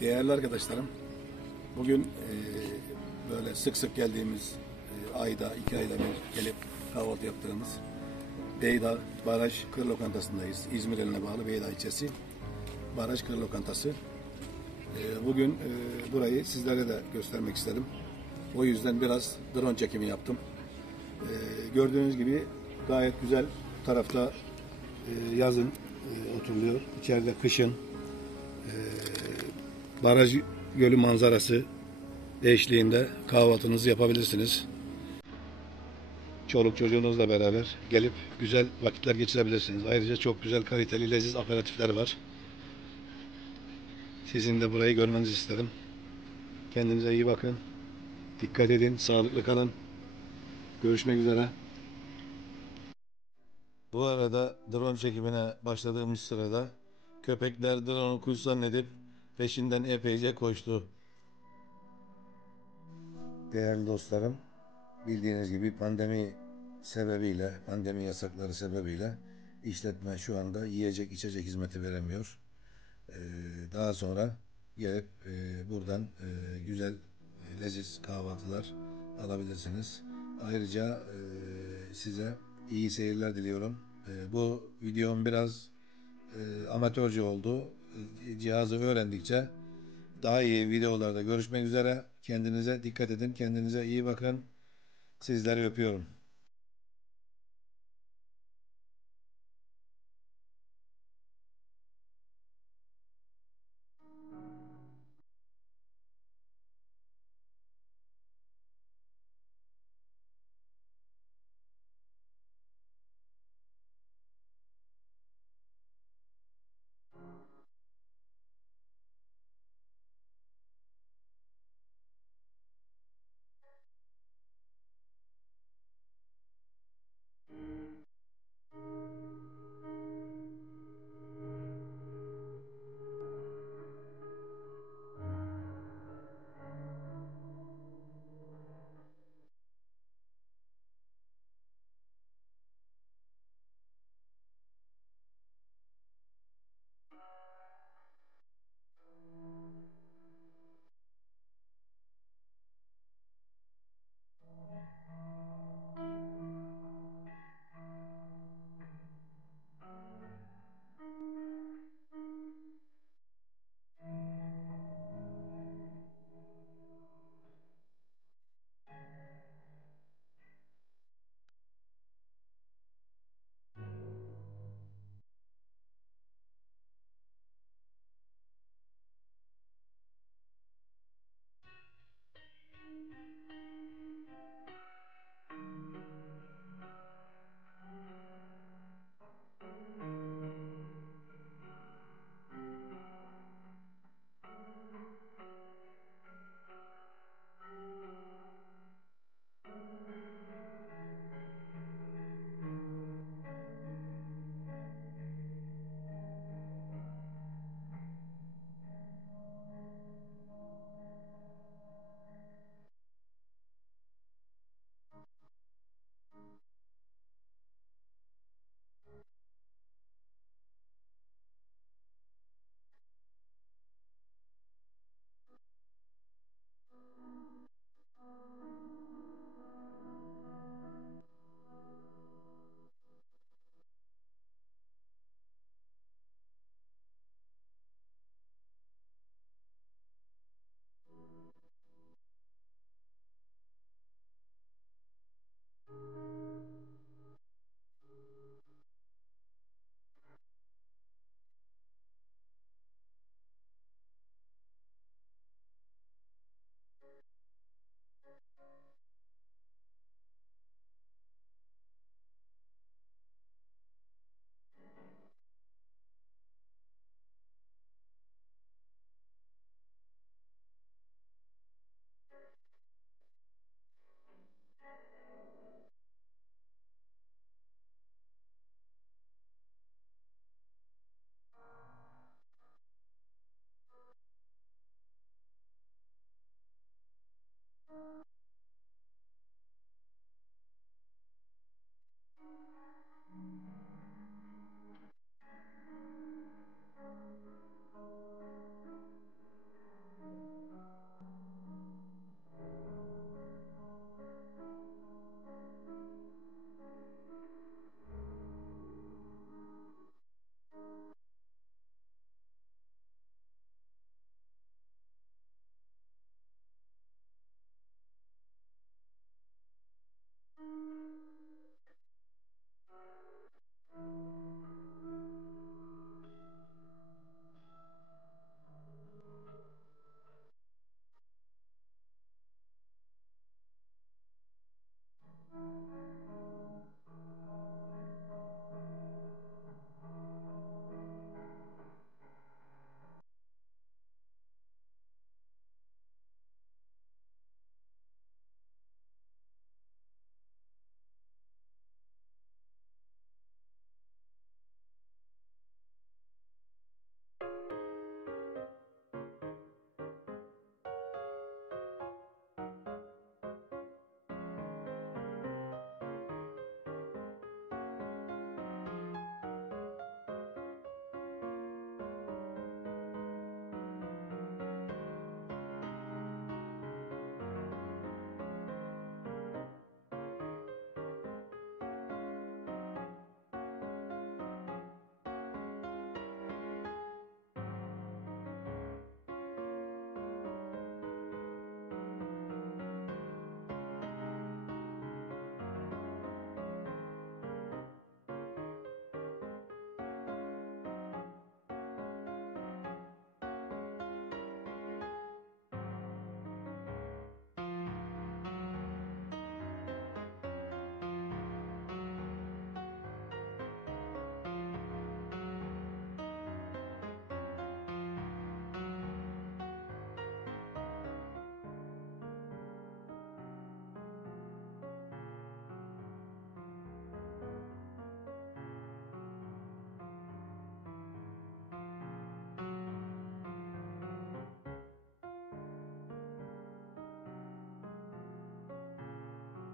Değerli arkadaşlarım, bugün böyle sık sık geldiğimiz ayda, 2 ayda bir gelip kahvaltı yaptığımız Beydağ Baraj Kır Lokantası'ndayız. İzmir iline bağlı Beydağ ilçesi Baraj Kır Lokantası. Bugün burayı sizlere de göstermek istedim. O yüzden biraz drone çekimi yaptım. Gördüğünüz gibi gayet güzel. Bu tarafta yazın oturuluyor. İçeride kışın Baraj gölü manzarası eşliğinde kahvaltınızı yapabilirsiniz. Çoluk çocuğunuzla beraber gelip güzel vakitler geçirebilirsiniz. Ayrıca çok güzel, kaliteli, leziz aperatifler var. Sizin de burayı görmenizi isterim. Kendinize iyi bakın. Dikkat edin, sağlıklı kalın. Görüşmek üzere. Bu arada drone çekimine başladığımız sırada köpekler drone'u kuş zannedip peşinden epeyce koştu. Değerli dostlarım, bildiğiniz gibi pandemi yasakları sebebiyle işletme şu anda yiyecek içecek hizmeti veremiyor. Daha sonra gelip buradan güzel leziz kahvaltılar alabilirsiniz. Ayrıca size iyi seyirler diliyorum. Bu videom biraz amatörce oldu. Cihazı öğrendikçe daha iyi videolarda görüşmek üzere. Kendinize dikkat edin. Kendinize iyi bakın. Sizleri öpüyorum.